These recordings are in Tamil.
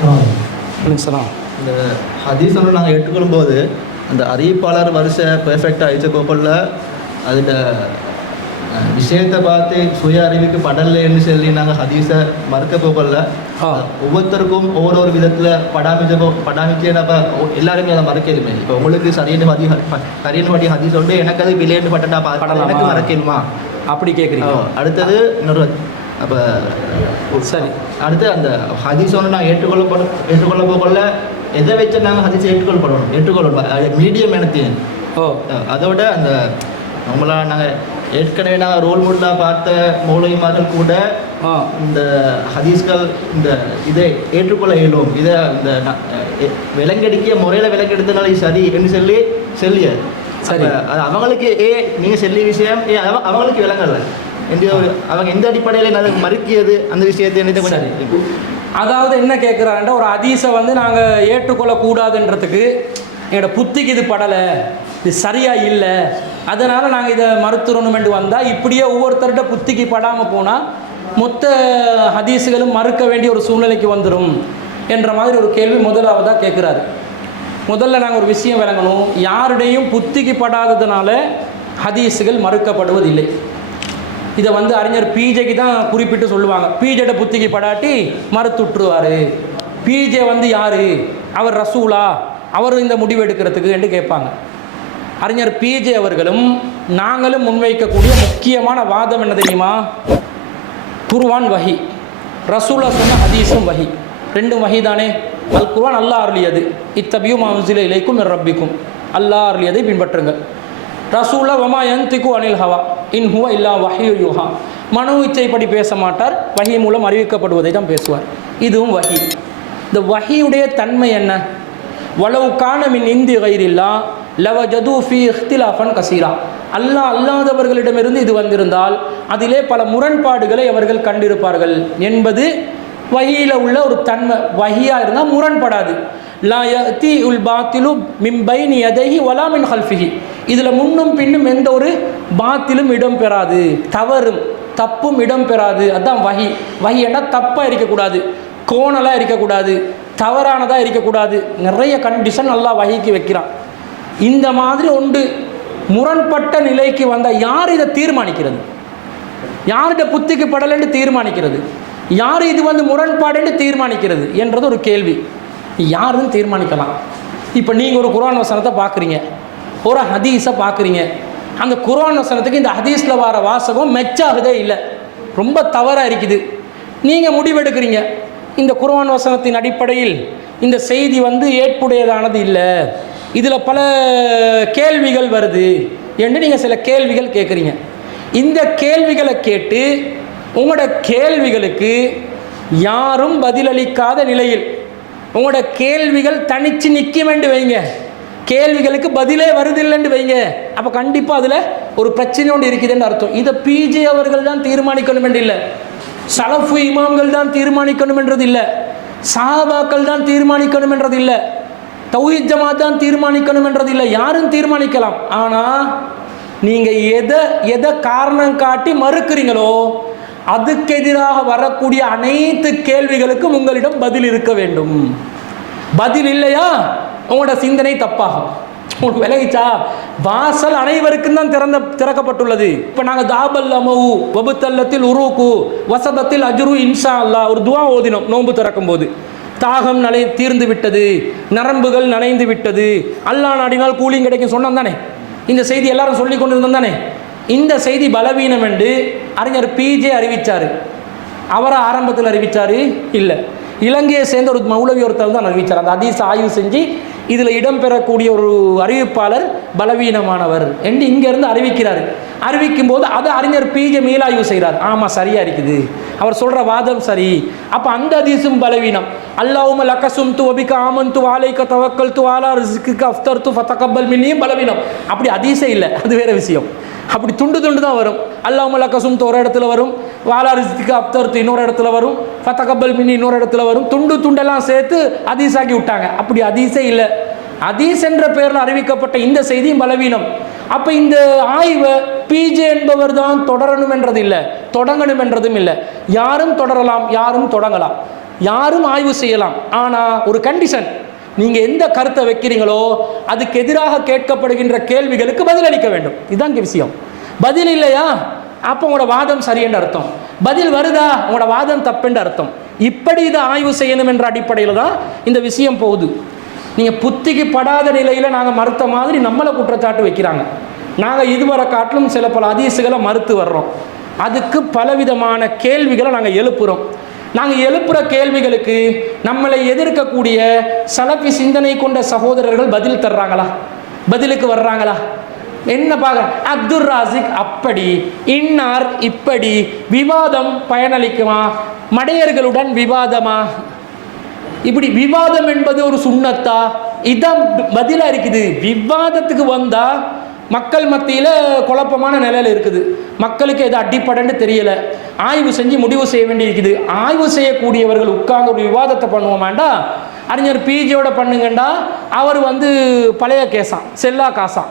இந்த ஹதீஸ் ஒன்று நாங்கள் ஏற்றுக்கொள்ளும்போது அந்த அறிவிப்பாளர் வரிசை பெர்ஃபெக்டாக அழிச்ச அதில் விஷயத்தை பார்த்து சுய அறிவுக்கு படலைன்னு சொல்லி நாங்கள் ஹதீஸை மறுக்க போகல. ஒவ்வொருத்தருக்கும் ஒவ்வொரு விதத்தில் படாமிச்சேன்னா எல்லாருமே அதை மறக்கலுமே. இப்போ உங்களுக்கு சரியான படி ஹதீஸ் உண்டு, எனக்கு அது விளையாண்டு பட்டா எனக்கு மறக்கலுமா அப்படி கேட்குறீங்க. அடுத்தது இன்னொரு அப்போ சரி, அடுத்து அந்த ஹதீஸ் ஒன்று நாங்கள் ஏற்றுக்கொள்ள போகல எதை வச்சு நாங்கள் ஹதீஸை ஏற்றுக்கொள்ளணும் மீடியம் எனத்தையும். அதோட அந்த நம்மளாக நாங்கள் ஏற்கனவே நாங்கள் ரோல் மாடலாக பார்த்த மௌலவிமார்கள் கூட இந்த ஹதீஸ்கள் இந்த இதை ஏற்றுக்கொள்ள இயலும், இதை இந்த விலங்கடிக்க முறையில் விலங்கெடுத்தனால சரி என்று சொல்லிய சரி, அது அவங்களுக்கு நீங்கள் சொல்லி விஷயம் அவங்களுக்கு விளங்கலை என்று அவங்க எந்த அடிப்படையில் நான் மறுக்கியது அந்த விஷயத்தை என்ன. அதாவது என்ன கேட்குறாங்கன்னா, ஒரு ஹதீஸை வந்து நாங்கள் ஏற்றுக்கொள்ளக்கூடாதுன்றதுக்கு எங்களோட புத்திக்கு இது படலை, இது சரியாக இல்லை, அதனால் நாங்கள் இதை மறுத்துறணுமென்று வந்தால் இப்படியே ஒவ்வொருத்தர்கிட்ட புத்திக்கு படாமல் போனால் மொத்த ஹதீஸுகளும் மறுக்க வேண்டிய ஒரு சூழ்நிலைக்கு வந்துடும் என்ற மாதிரி ஒரு கேள்வி முதலாவதாக கேட்குறாரு. முதல்ல நாங்கள் ஒரு விஷயம் விளங்கணும், யாருடையும் புத்திக்கு படாததுனால ஹதீஸுகள் மறுக்கப்படுவதில்லை. இதை வந்து அறிஞர் பிஜேக்கு தான் குறிப்பிட்டு சொல்லுவாங்க. பிஜேட புத்திக்கு படாட்டி மறுத்துட்டுருவார். பிஜே வந்து யார், அவர் ரசூலா, அவர் இந்த முடிவு எடுக்கிறதுக்கு என்று கேட்பாங்க. அறிஞர் பிஜே அவர்களும் நாங்களும் முன்வைக்கக்கூடிய முக்கியமான வாதம் என்ன தெரியுமா? குர்ஆன் வஹி, ரசூலா சொன்ன ஹதீஸும் வஹி, ரெண்டும் வஹி தானே. அல் குர்ஆன் அல்லாஹ் அருளியது, இத்தபியூ மா உன்ஸில இலைக்கும் மிர் ரப்பிக்கும், அல்லாஹ் அருளியதை பின்பற்றுங்கள். ரசூலா வமா யன்திகு அனில் ஹவா இன் ஹுவ இல்லா வஹ்யு யூஹா, மனோ இச்சைப்படி பேச மாட்டார், வஹி மூலம் அறிவிக்கப்படுவதை தான் பேசுவார். இதுவும் வஹி. இந்த வஹியுடைய தன்மை என்ன? வலவு கான மின் இந்தி கைரில்லா லவஜது ஃபீ இஹ்திலாஃபன் கசீரா, அல்லாஹ் அல்லாதவர்களிடமிருந்து இது வந்திருந்தால் அதிலே பல முரண்பாடுகளை அவர்கள் கண்டிருப்பார்கள் என்பது வஹியில் உள்ள ஒரு தன்மை. வஹியாக இருந்தால் முரண்படாது. லா யதி உல் பாத்திலு மின் பைனி யதைஹி வலா மின் ஹல்ஃபிஹி, இதில் முன்னும் பின்னும் எந்த ஒரு பாத்திலும் இடம் பெறாது, தப்பும் இடம் பெறாது. அதுதான் வஹி. வஹி என்ன? தப்பாக இருக்கக்கூடாது, கோணலாக இருக்கக்கூடாது, தவறானதாக இருக்கக்கூடாது. நிறைய கண்டிஷன் அல்லாஹ் வஹிக்கு வைக்கிறான். இந்த மாதிரி ஒன்று முரண்பட்ட நிலைக்கு வந்தால் யார் இதை தீர்மானிக்கிறது? யார்கிட்ட புத்திக்கு படலைன்னு தீர்மானிக்கிறது? யார் இது வந்து முரண்பாடுன்னு தீர்மானிக்கிறது என்றது ஒரு கேள்வி. யாருன்னு தீர்மானிக்கலாம். இப்போ நீங்கள் ஒரு குர்ஆன் வசனத்தை பார்க்குறீங்க, ஒரு ஹதீஸை பார்க்குறீங்க, அந்த குர்ஆன் வசனத்துக்கு இந்த ஹதீஸில் வர வாசகம் மெச்சாகுதே இல்லை, ரொம்ப தவறாக இருக்குது. நீங்கள் முடிவெடுக்கிறீங்க, இந்த குர்ஆன் வசனத்தின் அடிப்படையில் இந்த செய்தி வந்து ஏற்புடையதானது இல்லை, இதில் பல கேள்விகள் வருது என்று நீங்கள் சில கேள்விகள் கேட்குறீங்க. இந்த கேள்விகளை கேட்டு உங்களோட கேள்விகளுக்கு யாரும் பதிலளிக்காத நிலையில் உங்களோட கேள்விகள் தனித்து நிற்க வேண்டும் வைங்க, கேள்விகளுக்கு பதிலே வருதில்லைன்னு வைங்க, அப்போ கண்டிப்பாக அதில் ஒரு பிரச்சனை ஒன்று இருக்குதுன்னு அர்த்தம். இதை பிஜே அவர்கள் தான் தீர்மானிக்கணும் என்று இல்லை, சலஃபு இமாம்கள் தான் தீர்மானிக்கணும் என்றது இல்லை, சஹாபாக்கள் தான் தீர்மானிக்கணும் என்றது இல்லை, தௌஹீத் ஜமாத் தான் தீர்மானிக்கணும் என்றது இல்லை. யாரும் தீர்மானிக்கலாம். ஆனால் நீங்கள் எதை காரணம் காட்டி மறுக்கிறீங்களோ அதுக்கு எதிராக வரக்கூடிய அனைத்து கேள்விகளுக்கும் உங்களிடம் பதில் இருக்க வேண்டும். பதில் இல்லையா உங்களோட சிந்தனை தப்பாகும். உங்களுக்கு விலகிச்சா? வாசல் அனைவருக்கும் தான் திறக்கப்பட்டுள்ளது. இப்போ நாங்கள் தாபல் அமவு வபுத்தல்லத்தில் உருகு வசபத்தில் அஜ்ரு இன்ஷா அல்லா ஒரு துவா ஓதினோம் நோன்பு திறக்கும் போது. தாகம் தீர்ந்து விட்டது, நரம்புகள் நனைந்து விட்டது, அல்லாஹ் நாடினால் கூலிங் கிடைக்கும் சொன்னோம் தானே. இந்த செய்தி எல்லாரும் சொல்லி கொண்டு இருந்தோம் தானே. இந்த செய்தி பலவீனம் என்று அறிஞர் பிஜே அறிவித்தார். அவரை ஆரம்பத்தில் அறிவித்தார் இல்லை, இலங்கையை சேர்ந்த ஒரு மௌலவி ஒருத்தர் தான் அறிவித்தார். அந்த ஹதீஸ் ஆய்வு செஞ்சு இதில் இடம்பெறக்கூடிய ஒரு அறிவிப்பாளர் பலவீனமானவர் என்று இங்கேருந்து அறிவிக்கிறார். அறிவிக்கும் போது அதை அறிஞர் பிஜே மீளாய்வு செய்கிறார். ஆமாம், சரியாக இருக்குது, அவர் சொல்கிற வாதம் சரி. அப்போ அந்த ஹதீஸும் பலவீனம். அல்லாஹும்ம லக்கசும் து வபிக ஆமன்து வாலைக தவக்கல் து வாலா ரிஸ்கிக அஃப்தர் து ஃபதகப்பல் மின்னியும் பலவீனம். அப்படி ஹதீஸே இல்லை, அது வேறு விஷயம். அப்படி துண்டு தான் வரும். அல்லாஹும்ம லக்கசும் து ஒரு இடத்துல வரும், வாலா ரிஸ்கிக அஃப்தர் து இன்னொரு இடத்துல வரும், ஃபதகப்பல் மின்னி இன்னொரு இடத்துல வரும். துண்டெல்லாம் சேர்த்து ஹதீஸாக்கி விட்டாங்க. அப்படி ஹதீஸே இல்லை. ஹதீஸ் என்ற பெயரில் அறிவிக்கப்பட்ட இந்த செய்தியும் பலவீனம். அப்போ இந்த ஆய்வை பிஜே என்பவர் தான் தொடரணும் என்றது இல்லை, தொடங்கணும் என்றதும் இல்லை. யாரும் தொடரலாம், யாரும் தொடங்கலாம். யாரும் ஆய்வு செய்யலாம். ஆனால் ஒரு கண்டிஷன், நீங்கள் எந்த கருத்தை வைக்கிறீங்களோ அதுக்கு எதிராக கேட்கப்படுகின்ற கேள்விகளுக்கு பதிலளிக்க வேண்டும். இதுதான் இங்கே விஷயம். பதில் இல்லையா, அப்போ உங்களோட வாதம் சரி என்று அர்த்தம். பதில் வருதா, உங்களோட வாதம் தப்புன்னு அர்த்தம். இப்படி இதை ஆய்வு செய்யணும் என்ற அடிப்படையில் தான் இந்த விஷயம் போகுது. நீங்கள் புத்திக்கு படாத நிலையில் நாங்கள் மறுத்த மாதிரி நம்மளை குற்றச்சாட்டு வைக்கிறாங்க. நாங்கள் இதுவரை காட்டிலும் சில பல ஹதீஸுகளை மறுத்து வர்றோம். அதுக்கு பலவிதமான கேள்விகளை நாங்கள் எழுப்புகிறோம். நாங்கள் எழுப்புகிற கேள்விகளுக்கு நம்மளை எதிர்க்கக்கூடிய சலஃபி சிந்தனை கொண்ட சகோதரர்கள் பதில் தர்றாங்களா, பதிலுக்கு வர்றாங்களா? என்ன பார்க்க, அப்துல் ராசிக் அப்படி, இன்னார் இப்படி, விவாதம் பயனளிக்குமா, மடையர்களுடன் விவாதமா, இப்படி விவாதம் என்பது ஒரு சுண்ணத்தா, இதான் பதிலாக இருக்குது. விவாதத்துக்கு வந்தால் மக்கள் மத்தியில் குழப்பமான நிலையில் இருக்குது. மக்களுக்கு எது அடிப்படைன்னு தெரியல, ஆய்வு செஞ்சு முடிவு செய்ய வேண்டியிருக்குது. ஆய்வு செய்யக்கூடியவர்கள் உட்கார்ந்து ஒரு விவாதத்தை பண்ணுவோமாண்டா, அறிஞர் பிஜியோட பண்ணுங்கண்டா அவர் பழைய கேஸான், செல்லா காசான்.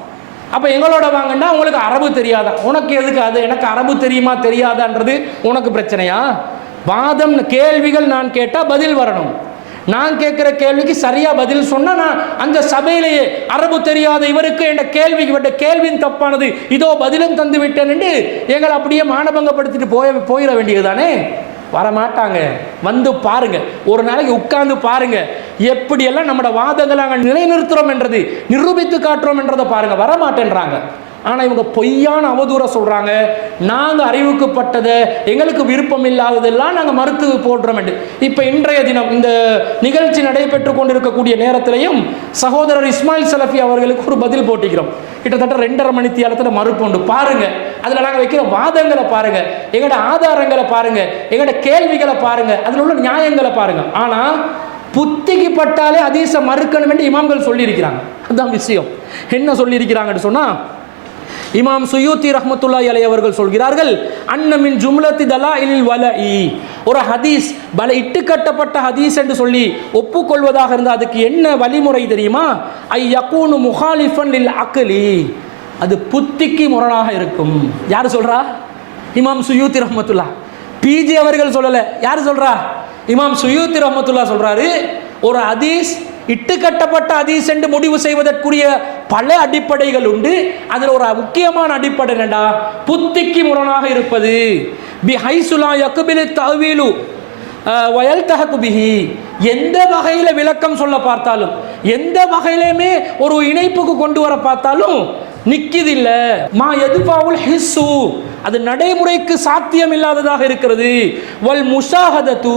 அப்போ எங்களோட வாங்கண்டா உங்களுக்கு அரபு தெரியாதா, உனக்கு எதுக்கு அது, எனக்கு அரபு தெரியுமா தெரியாதான்றது உனக்கு பிரச்சனையா? வாதம் கேள்விகள் நான் கேட்டால் பதில் வரணும். நான் கேட்குற கேள்விக்கு சரியாக பதில் சொன்னால் நான் அந்த சபையிலேயே அரபு தெரியாத இவருக்கு என்ற கேள்வியின் தப்பானது, இதோ பதிலும் தந்து விட்டேன் என்று எங்களை அப்படியே மானபங்கப்படுத்திட்டு போயிட வேண்டியதுதானே. வரமாட்டாங்க. பாருங்க, ஒரு நாளைக்கு உட்கார்ந்து பாருங்க, எப்படியெல்லாம் நம்மளோட வாதங்களை நாங்கள் நிலைநிறுத்துறோம் என்றது, நிரூபித்து காட்டுறோம் என்றதை பாருங்க. வரமாட்டேன்றாங்க. ஆனால் இவங்க பொய்யான அவதூற சொல்கிறாங்க. நாங்கள் அறிவுக்குப்பட்டதை, எங்களுக்கு விருப்பம் இல்லாததெல்லாம் நாங்கள் மறுத்து போடுறோம் என்று. இப்போ இன்றைய தினம் இந்த நிகழ்ச்சி நடைபெற்று கொண்டிருக்கக்கூடிய நேரத்திலையும் சகோதரர் இஸ்மாயில் சலஃபி அவர்களுக்கு ஒரு பதில் போட்டிக்கிறோம். கிட்டத்தட்ட 2.5 மணி நேரத்தில் மறுப்பு உண்டு. பாருங்க, அதில் நாங்கள் வைக்கிற வாதங்களை பாருங்க, எங்களோட ஆதாரங்களை பாருங்க, எங்களோட கேள்விகளை பாருங்க, அதில் உள்ள நியாயங்களை பாருங்க. ஆனால் புத்திக்கு பட்டாலே ஹதீஸ மறுக்கணும் என்று இமாம்கள் சொல்லியிருக்கிறாங்க. அதுதான் விஷயம். என்ன சொல்லியிருக்கிறாங்கன்னு சொன்னால், இமாம் சுயூத்தி ரஹ்மத்துல்லாஹி அலைஹி அவர்கள் சொல்கிறார்கள், அன்னமின் ஜும்லத்தி தலாயிலில் வலஇ, ஒரு ஹதீஸ் இட்டுக்கட்டப்பட்ட ஹதீஸ் என்று சொல்லி ஒப்புக்கொள்வதாக இருந்தால் அதுக்கு என்ன வழிமுறை தெரியுமா? ஐ யகூனு முஹாலிஃபன் லில் அக்லி, அது புத்திக்கு முரணாக இருக்கும். யார் சொல்றா? இமாம் சுயூத்தி ரஹ்மத்துல்லாஹ். பிஜி அவர்கள் சொல்லலை. யார் சொல்றா? இமாம் சுயூத்தி ரஹ்மத்துல்லாஹ் சொல்றாரு, ஒரு ஹதீஸ் இட்டுக்கட்டப்பட்ட ஹதீஸ் என்று முடிவு செய்வதற்குரிய பல அடிப்படைகள் உண்டு. அதில் ஒரு முக்கியமான அடிப்படை என்னடா, புத்திக்கு முரணாக இருப்பது. பி ஹைசுலா யக்பிலு தஅவீலு வயல்தஹகு பிஹி, எந்த வகையில் விளக்கம் சொல்ல பார்த்தாலும், எந்த வகையிலுமே ஒரு இணைப்புக்கு கொண்டு வர பார்த்தாலும் நிற்கிதில்லை. மா எதுபாவுல் ஹிஸ்ஸு, அது நடைமுறைக்கு சாத்தியம் இல்லாததாக இருக்கிறது. வல் முஷாஹதத்து,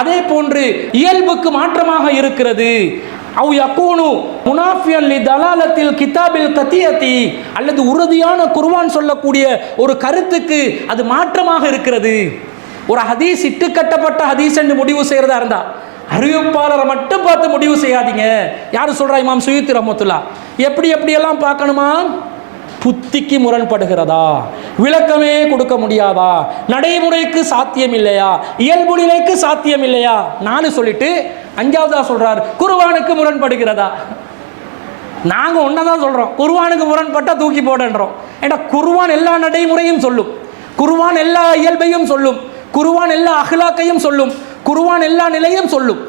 அதே போன்று இயல்புக்கு மாற்றமாக இருக்கிறது. அவ் யகூனு முனாஃபியன் லி தலாலத்தில் கிதாபில் கத்தியத்தி, அல்லது உறுதியான குர்ஆன் சொல்லக்கூடிய ஒரு கருத்துக்கு அது மாற்றமாக இருக்கிறது. ஒரு ஹதீஸ் இட்டுக்கட்டப்பட்ட ஹதீஸ் என்று முடிவு செய்யறதா இருந்தா அறிவிப்பாளரை மட்டும் பார்த்து முடிவு செய்யாதீங்க. யாரு சொல்றா? இமாம் சுயூத்தி ரஹ்மத்துல்லாஹ். எப்படியெல்லாம் பார்க்கணுமா? புத்திக்கு முரண்படுகிறதா, விளக்கமே கொடுக்க முடியாதா, நடைமுறைக்கு சாத்தியம் இல்லையா, இயல்பு நிலைக்கு சாத்தியம் இல்லையா, 4 சொல்லிட்டு 5வதா சொல்றார் குர்ஆனுக்கு முரண்படுகிறதா. நாங்க ஒன்னதான் சொல்றோம், குர்ஆனுக்கு முரண்பட்டா தூக்கி போடுன்றோம். ஏன்னா குர்ஆன் எல்லா நடைமுறையும் சொல்லும், குர்ஆன் எல்லா இயல்பையும் சொல்லும், குர்ஆன் எல்லா அஹ்லாக்கையும் சொல்லும், குர்ஆன் எல்லா நிலையும் சொல்லும்.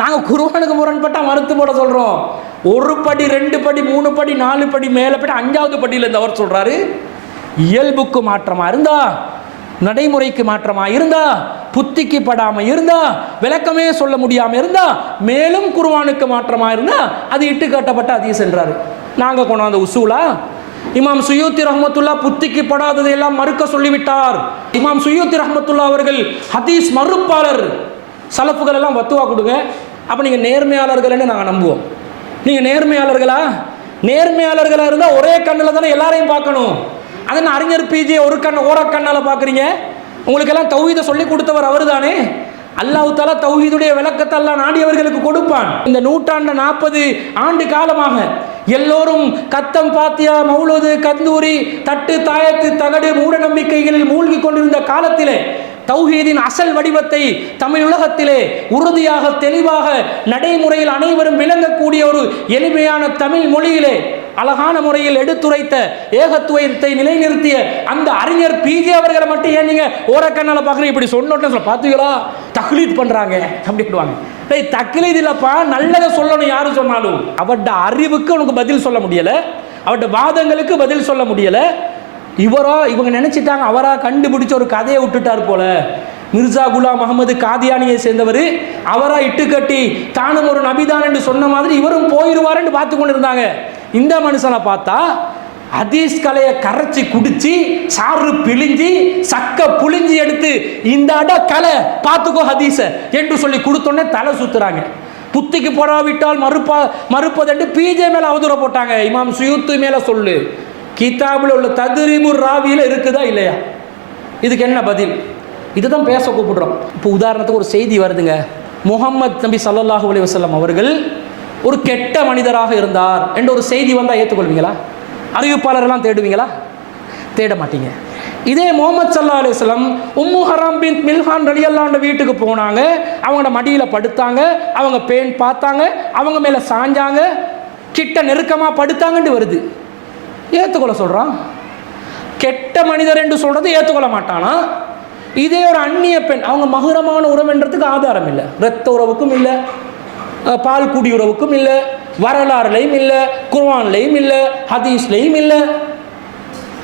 நாங்க குர்ஆனுக்கு முரண்பட்டா மறுத்து போட சொல்றோம். 1 படி 2 படி 3 படி 4 படி மேலே போய் 5வது படியில் இருந்து அவர் சொல்றாரு, இயல்புக்கு மாற்றமா இருந்தா, நடைமுறைக்கு மாற்றமா இருந்தா, புத்திக்கு படாம இருந்தா, விளக்கமே சொல்ல முடியாம இருந்தா, மேலும் குர்ஆனுக்கு மாற்றமா இருந்தா அது இட்டுக்கட்டப்பட்ட ஹதீஸ் என்றாரு. நாங்க கொண்டாந்த உசூலா? இமாம் சுயூத்தி ரஹ்மத்துல்லாஹ் புத்திக்கு படாததை எல்லாம் மறுக்க சொல்லிவிட்டார். இமாம் சுயூத்தி ரஹ்மத்துல்லாஹ் அவர்கள் ஹதீஸ் மறுப்பாளர். சலஃபுகள் எல்லாம் வத்துவா கொடுங்க, அப்ப நீங்க நேர்மையாளர்கள்னு நாங்க நம்புவோம். நீங்க நேர்மையாளர்களா? நேர்மையாளர்களா இருந்தா ஒரே கண்ணில் தானே எல்லாரையும் பார்க்கணும். அதன் அறிஞர் பிஜே ஓர கண்ணால பார்க்குறீங்க. உங்களுக்கு எல்லாம் தௌஹீதை சொல்லி கொடுத்தவர் அவர் தானே. அல்லாஹ் தஆலா தௌஹீதுடைய விளக்கத்தை அல்லாஹ் நாடியவர்களுக்கு கொடுப்பான். இந்த நூற்றாண்டு 40 ஆண்டு காலமாக எல்லோரும் கத்தம், பாத்தியா, மௌலூது, கந்தூரி, தட்டு, தாயத்து, தகடு, மூட நம்பிக்கைகளில் மூழ்கி கொண்டிருந்த காலத்திலே தௌஹீதின் அசல் வடிவத்தை தமிழ் உலகத்திலே உறுதியாக, தெளிவாக, நடைமுறையில் அனைவரும் விளங்கக்கூடிய ஒரு எளிமையான தமிழ் மொழியிலே அழகான முறையில் எடுத்துரைத்த ஏகத்துவத்தை நிலைநிறுத்திய அந்த அறிஞர் பிஜே அவர்களை மட்டும் ஏன் நீங்க ஓரக்கண்ணால பார்க்குறீங்க? இப்படி சொன்னோன்னு பார்த்தீங்களா, தக்லீத் பண்ணுறாங்க அப்படின்டுவாங்க. டேய் தக்லீத் இல்லைப்பா, நல்லதை சொல்லணும் யாரு சொன்னாலும். அவட அறிவுக்கு உனக்கு பதில் சொல்ல முடியலை, அவட வாதங்களுக்கு பதில் சொல்ல முடியலை. இவங்க நினச்சிட்டாங்க அவரா கண்டுபிடிச்ச ஒரு கதையை விட்டுட்டார் போல. மிர்சா குலாம் அகமது காதியானியை சேர்ந்தவர், அவரா இட்டுக்கட்டி தானும் ஒரு நபிதான் என்று சொன்ன மாதிரி இவரும் போயிடுவாருன்னு பார்த்து கொண்டு இருந்தாங்க. இந்த மனுஷனை பார்த்தா ஹதீஸ் கலையை கரைச்சி குடிச்சு சாறு பிழிஞ்சி சக்க புழிஞ்சி எடுத்து இந்த கலை பார்த்துக்கோ ஹதீஸ என்று சொல்லி கொடுத்தோன்னே தலை சுத்துறாங்க. புத்திக்கு போடாவிட்டால் மறுப்பதென்று பிஜே மேல அவதூற போட்டாங்க. இமாம் சுயூத்து மேல சொல்லு, கிதாபில் உள்ள தத்ரீபுர் ராவியில் இருக்குதா இல்லையா? இதுக்கு என்ன பதில்? இதுதான் பேச கூப்பிடுறோம். இப்போ உதாரணத்துக்கு ஒரு செய்தி வருதுங்க, முஹம்மது நபி ஸல்லல்லாஹு அலைஹி வஸல்லம் அவர்கள் ஒரு கெட்ட மனிதராக இருந்தார் என்ற ஒரு செய்தி வந்தால் ஏற்றுக்கொள்வீங்களா? அறிவிப்பாளரெல்லாம் தேடுவீங்களா? தேட மாட்டீங்க. இதே முஹம்மது ஸல்லல்லாஹு அலைஹி வஸல்லம் உம்மு ஹராம் பின் மில்ஹான் ரலியல்லாஹு அன்ஹா வீட்டுக்கு போனாங்க, அவங்களோட மடியில் படுத்தாங்க, அவங்க பேன் பார்த்தாங்க, அவங்க மேலே சாஞ்சாங்க, கிட்ட நெருக்கமாக படுத்தாங்கன்னு வருது. ஏற்றுக்கொள்ள சொல்கிறான். கெட்ட மனிதர் என்று சொல்கிறது ஏற்றுக்கொள்ள மாட்டானா? இதே ஒரு அந்நிய பெண், அவங்க மகுரமான உறவுன்றதுக்கு ஆதாரம் இல்லை, இரத்த உறவுக்கும் இல்லை, பால் குடி உறவுக்கும் இல்லை, வரலாறுலையும் இல்லை, குர்ஆன்லையும் இல்லை, ஹதீஸ்லையும் இல்லை.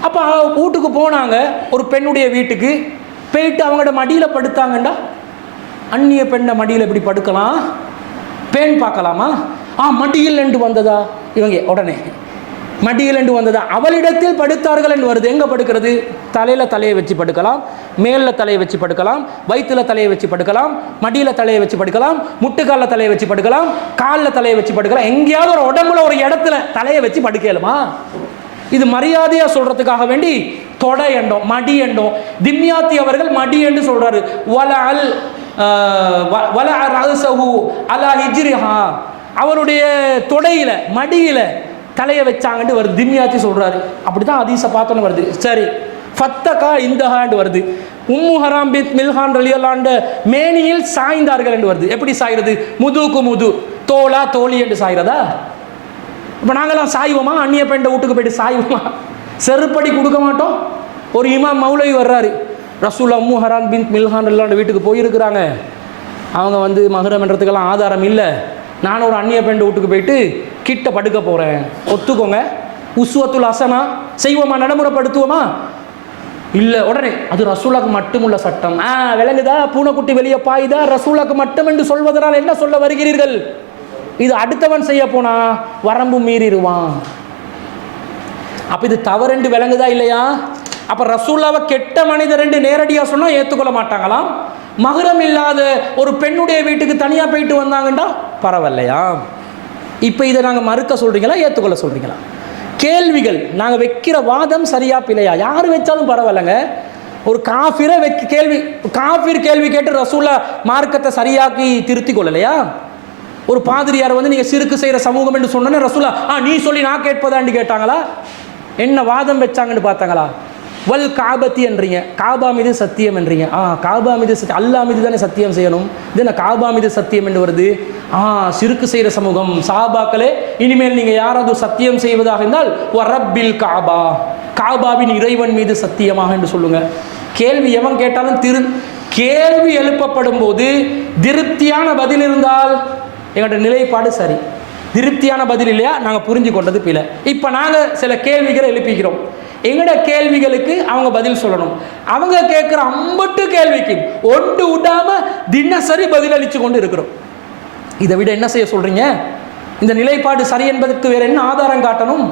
அப்போ வீட்டுக்கு போனாங்க, ஒரு பெண்ணுடைய வீட்டுக்கு போயிட்டு அவங்களோட மடியில் படுத்தாங்கண்டா, அந்நிய பெண்ணை மடியில் எப்படி படுக்கலாம்? பெண் பார்க்கலாமா? மடியில் என்று வந்ததா இவங்க உடனே மடியில் என்று வந்ததா, அவளிடத்தில் படுத்தார்கள் என்று வருது. எங்கே படுக்கிறது? தலையில் தலையை வச்சு படுக்கலாம், மேலில் தலையை வச்சு படுக்கலாம், வயிற்றில் தலையை வச்சு படுக்கலாம், மடியில் தலையை வச்சு படுக்கலாம், முட்டுக்காலில் தலையை வச்சு படுக்கலாம், காலில் தலையை வச்சு படுக்கலாம். எங்கேயாவது ஒரு உடம்புல ஒரு இடத்துல தலையை வச்சு படுக்கலுமா? இது மரியாதையாக சொல்கிறதுக்காக வேண்டி தொடை எண்டோம், மடி எண்டோம். திம்யாத்தி அவர்கள் மடி என்று சொல்கிறாரு. அவருடைய தொடையில் மடியில் தலையை வச்சாங்கன்னு வருது, திம்யாத்தி சொல்கிறாரு. அப்படி தான் ஹதீஸை பார்த்தோன்னு வருது. சரி, ஃபத்தகா இந்தஹாண்டு வருது. உம்மு ஹராம் பின் மில்ஹான் ரலியல்லாஹு அன்ஹா மேனியில் சாய்ந்தார்கள் என்று வருது. எப்படி சாய்கிறது? முதுக்கு முது, தோளா தோழி என்று சாய்கிறதா? இப்போ நாங்களாம் சாய்வோமா? அந்நிய பெண்ணை வீட்டுக்கு போய்ட்டு சாய்வோமா? செருப்படி கொடுக்க மாட்டோம். ஒரு இமாம் மௌலவி வர்றாரு, ரசூல் உம்மு ஹராம் பின் மில்ஹான் ரலியல்லாஹு அன்ஹா வீட்டுக்கு போயிருக்கிறாங்க, அவங்க வந்து மஹரம் என்றதுக்கெல்லாம் ஆதாரம் இல்லை, நான் ஒரு அந்நிய பெண் வீட்டுக்கு போயிட்டு கிட்ட படுக்க போகிறேன், ஒத்துக்கோங்க. உஸ்வத்துல் ஹசனா செய்வோமா? நடைமுறைப்படுத்துவோமா? இல்லை. உடனே அது ரசூலாக்கு மட்டுமுள்ள சட்டம். விளங்குதா? பூனைக்குட்டி வெளியே பாயுதா? ரசூலாக்கு மட்டும் என்று சொல்வதனால் என்ன சொல்ல வருகிறீர்கள்? இது அடுத்தவன் செய்ய போனா வரம்பு மீறிடுவான். அப்போ இது தவறுண்டு விளங்குதா இல்லையா? அப்போ ரசூலாவை கெட்ட மனிதர் என்று நேரடியாக சொன்னால் ஏற்றுக்கொள்ள மாட்டாங்களாம். மஹரம் இல்லாத ஒரு பெண்ணுடைய வீட்டுக்கு தனியாக போயிட்டு வந்தாங்கண்டா பரவாயில்லையா? இப்போ இதை நாங்கள் மறுக்க சொல்கிறீங்களா, ஏற்றுக்கொள்ள சொல்கிறீங்களா? கேள்விகள் நாங்கள் வைக்கிற வாதம் சரியா பிழையா? யார் வச்சாலும் பரவாயில்லைங்க. ஒரு காஃபிரை காஃபிர் கேள்வி கேட்டு ரசூலா மார்க்கத்தை சரியாக்கி திருத்தி கொள்ளலையா? ஒரு பாதிரியார் வந்து நீங்கள் சிறுக்கு செய்கிற சமூகம் என்று சொன்னோன்னே ரசூலா நீ சொல்லி நான் கேட்பதாண்டி கேட்டாங்களா? என்ன வாதம் வச்சாங்கன்னு பார்த்தாங்களா? வல் காபத்தி என்றீங்க, காபா மீது சத்தியம் என்றீங்க. காபா மீது அல்லா மீது தானே சத்தியம் செய்யணும், இது என்ன காபா மீது சத்தியம் என்று வருது? சிறுக்கு செய்கிற சமூகம் சஹாபாக்களே, இனிமேல் நீங்கள் யாராவது சத்தியம் செய்வதாக இருந்தால் வரப்பில் காபா, காபாவின் இறைவன் மீது சத்தியமாக என்று சொல்லுங்க. கேள்வி எவன் கேட்டாலும் கேள்வி எழுப்பப்படும் போது திருப்தியான பதில் இருந்தால் எங்களோட நிலைப்பாடு சரி, திருப்தியான பதில் இல்லையா நாங்கள் புரிஞ்சு கொண்டது பிழை. இப்போ நாங்கள் சில கேள்விகளை எழுப்பிக்கிறோம், எங்களோட கேள்விகளுக்கு அவங்க பதில் சொல்லணும். அவங்க கேட்குற 50 கேள்விக்கு ஒன்று விடாம தினசரி பதில் அளித்து கொண்டு இருக்கிறோம். இதை விட என்ன செய்ய சொல்றீங்க? இந்த நிலைப்பாடு சரி என்பதற்கு வேற என்ன ஆதாரம் காட்டணும்?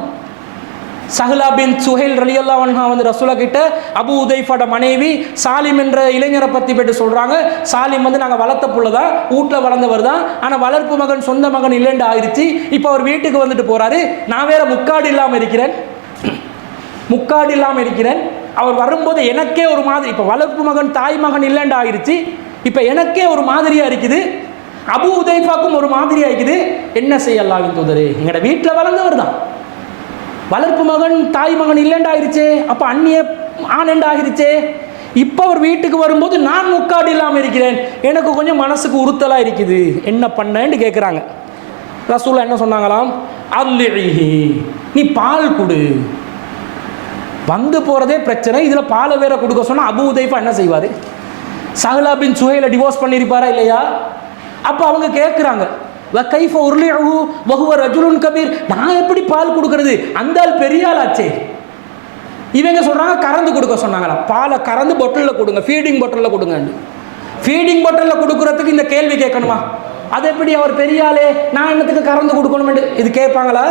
சஹ்லா பின் சுஹைல் ரலியல்லாஹு அன்ஹா வந்து ரசூலா கிட்ட அபு உதைஃபாட மனைவி சாலிம் என்ற இளைஞரை பற்றி போய்ட்டு சொல்கிறாங்க. சாலிம் வந்து நாங்கள் வளர்த்த புள்ள தான், வீட்டில் வளர்ந்தவர் தான், ஆனால் வளர்ப்பு மகன் சொந்த மகன் இல்லைண்டு ஆயிடுச்சு. இப்போ அவர் வீட்டுக்கு வந்துட்டு போகிறாரு, நான் வேற முக்காடு இல்லாமல் இருக்கிறேன். அவர் வரும்போது எனக்கே ஒரு மாதிரி, இப்போ வளர்ப்பு மகன் தாய் மகன் இல்லைண்டு ஆயிடுச்சு, இப்போ எனக்கே ஒரு மாதிரியாக இருக்குது, அபு உதைஃபாக்கும் ஒரு மாதிரியாக இருக்குது. என்ன செய்ய அல்லாஹ்வின் தூதரே? எங்களோட வீட்டில் வளர்ந்தவர் தான், வளர்ப்பு மகன் தாய் மகன் இல்லைண்டு ஆயிடுச்சே, அப்போ அந்நிய ஆனண்டு ஆகிருச்சே. இப்போ அவர் வீட்டுக்கு வரும்போது நான் முக்காடு இல்லாமல் இருக்கிறேன், எனக்கு கொஞ்சம் மனசுக்கு உறுத்தலாக இருக்குது, என்ன பண்ணேன்னு கேட்குறாங்க. ரசூலா என்ன சொன்னாங்களாம்? அல்லிஹி, நீ பால் கொடு. வந்து போகிறதே பிரச்சனை, இதில் பாலை வேற கொடுக்க சொன்னால் அபு உதைஃபா என்ன செய்வார்? சஹலா பின் சுஹைல டிவோர்ஸ் பண்ணியிருப்பாரா இல்லையா? அப்போ அவங்க கேட்குறாங்க, கைஃப உர்லிஹு வஹுவ ரஜுலுன் கபீர், நான் எப்படி பால் கொடுக்கறது, அந்த ஆள் பெரிய ஆள் ஆச்சே. இவங்க சொல்றாங்க கறந்து கொடுக்க சொன்னாங்களா, பாலை கறந்து பொட்டலில் கொடுங்க, ஃபீடிங் பொட்டலில் கொடுங்க. ஃபீடிங் பொட்டலில் கொடுக்கறதுக்கு இந்த கேள்வி கேட்கணுமா? அது எப்படி அவர் பெரிய ஆளே, நான் என்னத்துக்கு கறந்து கொடுக்கணும் இது கேட்பாங்களா?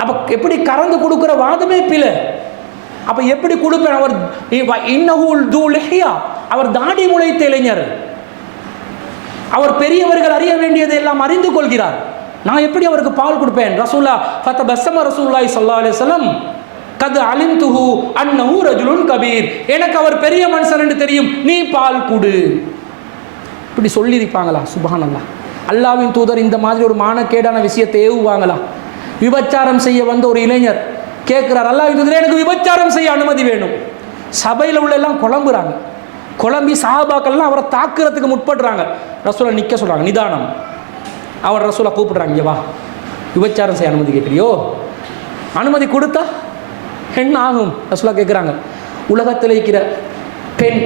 அப்போ எப்படி கறந்து கொடுக்குற வாதமே பிழை. அப்போ எப்படி கொடுப்பேன்? அவர் இன்னஹுல் தூ லிஹ்யா, அவர் தாடி முளைத்த இளைஞர், அவர் பெரியவர்கள் அறிய வேண்டியதை எல்லாம் அறிந்து கொள்கிறார். நான் எப்படி அவருக்கு பால் கொடுப்பேன்? ரசூலா ஃபதபஸ்ஸம ரசூலுல்லாஹி ஸல்லல்லாஹு அலைஹி வஸல்லம் கத் அலிம்துஹு அன்னஹு ரஜுலுன் கபீர், எனக்கு அவர் பெரிய மனுஷன் என்று தெரியும், நீ பால் கொடு. இப்படி சொல்லியிருப்பாங்களா? சுப்ஹானல்லாஹ். அல்லாஹ்வின் தூதர் இந்த மாதிரி ஒரு மானக்கேடான விஷயத்தை ஏவுவாங்களா? விபச்சாரம் செய்ய வந்த ஒரு இளைஞர் கேட்கிறார், அல்லாஹ்வின் தூதரே எனக்கு விபச்சாரம் செய்ய அனுமதி வேணும். சபையில் உள்ள எல்லாம் குழம்புறாங்க. குழம்பி சஹாபாக்கள்லாம் அவரை தாக்குறதுக்கு முற்படுறாங்க. ரசூலை நிற்க சொல்கிறாங்க, நிதானம். அவர் ரசூலை கூப்பிடுறாங்க, இங்கே வா, விபச்சாரம் செய்ய அனுமதி கேட்குறியோ, அனுமதி கொடுத்தா என்ன ஆகும்? ரசூலா கேட்குறாங்க, உலகத்தில் இருக்கிற பெண்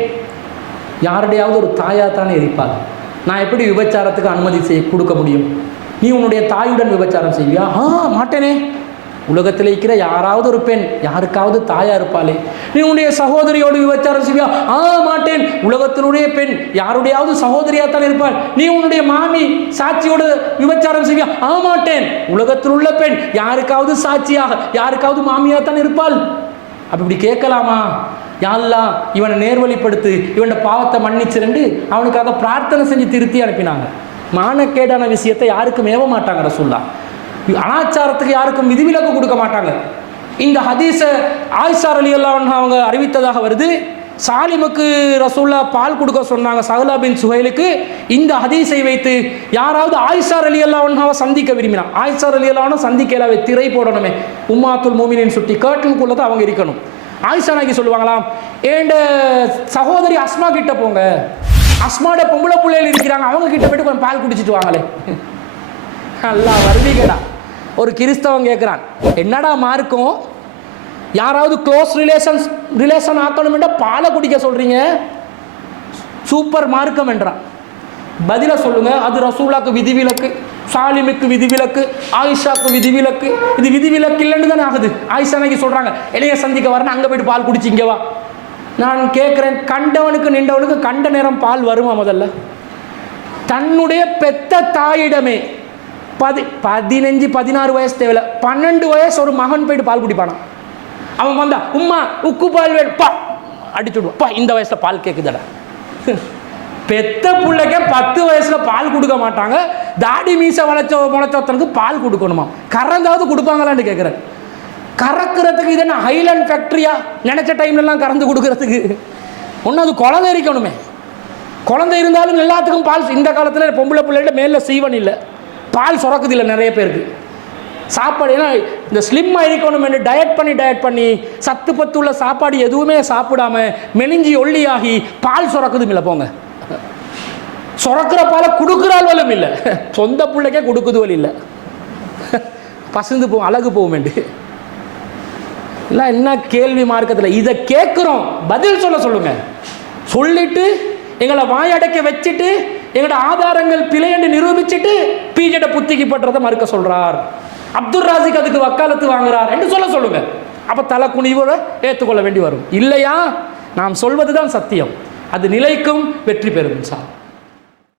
யாருடையாவது ஒரு தாயாக தானே இருப்பாள், நான் எப்படி விபச்சாரத்துக்கு அனுமதி கொடுக்க முடியும்? நீ உன்னுடைய தாயுடன் விபச்சாரம் செய்வியா? மாட்டேனே. உலகத்தில் இருக்கிற யாராவது ஒரு பெண் யாருக்காவது தாயா இருப்பாளே, நீ உன்னுடைய சகோதரியோடு விபச்சாரம் செய்வியா? மாட்டேன். உலகத்தினுடைய பெண் யாருடையாவது சகோதரியாக தான் இருப்பாள், நீ உன்னுடைய மாமி சாட்சியோடு விபச்சாரம் செய்வியா? மாட்டேன். உலகத்தில் உள்ள பெண் யாருக்காவது சாட்சியாக யாருக்காவது மாமியாக தான் இருப்பாள். அப்படி இப்படி கேட்கலாமா? யா அல்லாஹ் இவனை நேர்வழிப்படுத்து, இவனோட பாவத்தை மன்னிச்சிருந்து அவனுக்காக பிரார்த்தனை செஞ்சு திருத்தி அனுப்பினாங்க. மானக்கேடான விஷயத்தை யாருக்கும் ஏவ மாட்டாங்க ரசூல்லா. அனாச்சாரத்துக்கு யாருக்கும் விதிவிலக்கு கொடுக்க மாட்டாங்க. இந்த ஹதீஸை ஆயிஷா ரலியல்லாஹு அன்ஹா அவங்க அறிவித்ததாக வருது. சாலிமுக்கு ரசூல்லா பால் கொடுக்க சொன்னாங்க, சஹலா பின் சுஹைலுக்கு. இந்த ஹதீஸை வைத்து யாராவது ஆயிஷா ரலியல்லாஹு அன்ஹாவை சந்திக்க விரும்பினா, ஆயிஷா ரலியல்லாஹு அன்ஹா சந்திக்கலாவே திரை போடணுமே, உம்மாத்துல் மூமினின் சுட்டி கேட்டுக்குள்ளே தான் அவங்க இருக்கணும். ஆயிஷா நாயகி சொல்லுவாங்களாம், ஏண்ட சகோதரி அஸ்மா கிட்ட போங்க, அஸ்மாவோட பொம்பளை பிள்ளைகள் இருக்கிறாங்க, அவங்க கிட்ட போய்ட்டு கொஞ்சம் பால் குடிச்சிட்டு வாங்களே. அல்லாஹ் வருவீங்கடா. ஒரு கிறிஸ்தவன் கேட்குறான், என்னடா மார்க்கும், யாராவது க்ளோஸ் ரிலேஷன் ஆக்கணும்னா பாலை குடிக்க சொல்கிறீங்க, சூப்பர் மார்க்கம் என்றான். பதில சொல்லுங்க, அது ரசூலாக்கு விதிவிலக்கு, சாலிமுக்கு விதிவிலக்கு, ஆயிஷாக்கு விதிவிலக்கு. இது விதிவிலக்கு இல்லைன்னு தானே ஆகுது. ஆயிஷா நாயகி சொல்கிறாங்க, இளைய சந்திக்க வரேன்னு அங்கே போய்ட்டு பால் குடிச்சிங்க வா. நான் கேட்குறேன், கண்டவனுக்கு நின்றவனுக்கு கண்ட நேரம் பால் வருமா? முதல்ல தன்னுடைய பெத்த தாயிடமே 15-16 வயசு தேவையில்ல, 12 வயசு ஒரு மகன் போயிட்டு பால் குடிப்பானா? அவன் வந்தா உம்மா உக்கு பால் வேணுப்பா அடிச்சு விடுவாப்பா, இந்த வயசுல பால் கேட்குதடா. பெத்த பிள்ளைக்கே 10 வயசுல பால் கொடுக்க மாட்டாங்க, தாடி மீசை முளைச்சவத்தனுக்கு பால் கொடுக்கணுமா? கறந்தாவது கொடுப்பாங்களான்னு கேட்குறேன். கறக்கிறதுக்கு இது என்ன ஹைலாண்ட் ஃபேக்ட்ரியா? நினைச்ச டைம்லலாம் கறந்து கொடுக்கறதுக்கு ஒன்றும் அது குழந்தை இருக்கணுமே. குழந்தை இருந்தாலும் எல்லாத்துக்கும் பால். இந்த காலத்தில் பொம்பளை பிள்ளைகிட்ட மேலே சீவன் இல்லை, பால் சுரக்குது இல்லை நிறைய பேருக்கு. சாப்பாடு ஏன்னா இந்த ஸ்லிம்மாக இருக்கணும் என்று டயட் பண்ணி சத்து பத்து உள்ள சாப்பாடு எதுவுமே சாப்பிடாம மெலிஞ்சி ஒல்லியாகி பால் சுரக்குதும் இல்லை. போங்க, சுரக்கிற பாலை கொடுக்குறாலும் இல்லை, சொந்த பிள்ளைக்கே கொடுக்குதுவல் இல்லை, பசந்து போகும், அழகு போகும் என்று இல்லை. என்ன கேள்வி மார்க்கத்தில் இதை கேட்குறோம், பதில் சொல்லுங்க. சொல்லிட்டு எங்களை வாயடைக்க வச்சுட்டு எங்களோட ஆதாரங்கள் பிழை என்று நிரூபிச்சுட்டு பிஜேட புத்திக்கு பற்றதை மறுக்க சொல்றார். அப்துல் ராசிக் அதுக்கு வக்காலத்து வாங்குறார் என்று சொல்லுங்க. அப்போ தலை குனிவோட ஏற்றுக்கொள்ள வேண்டி வரும். இல்லையா, நாம் சொல்வதுதான் சத்தியம், அது நிலைக்கும், வெற்றி பெறும் சார்.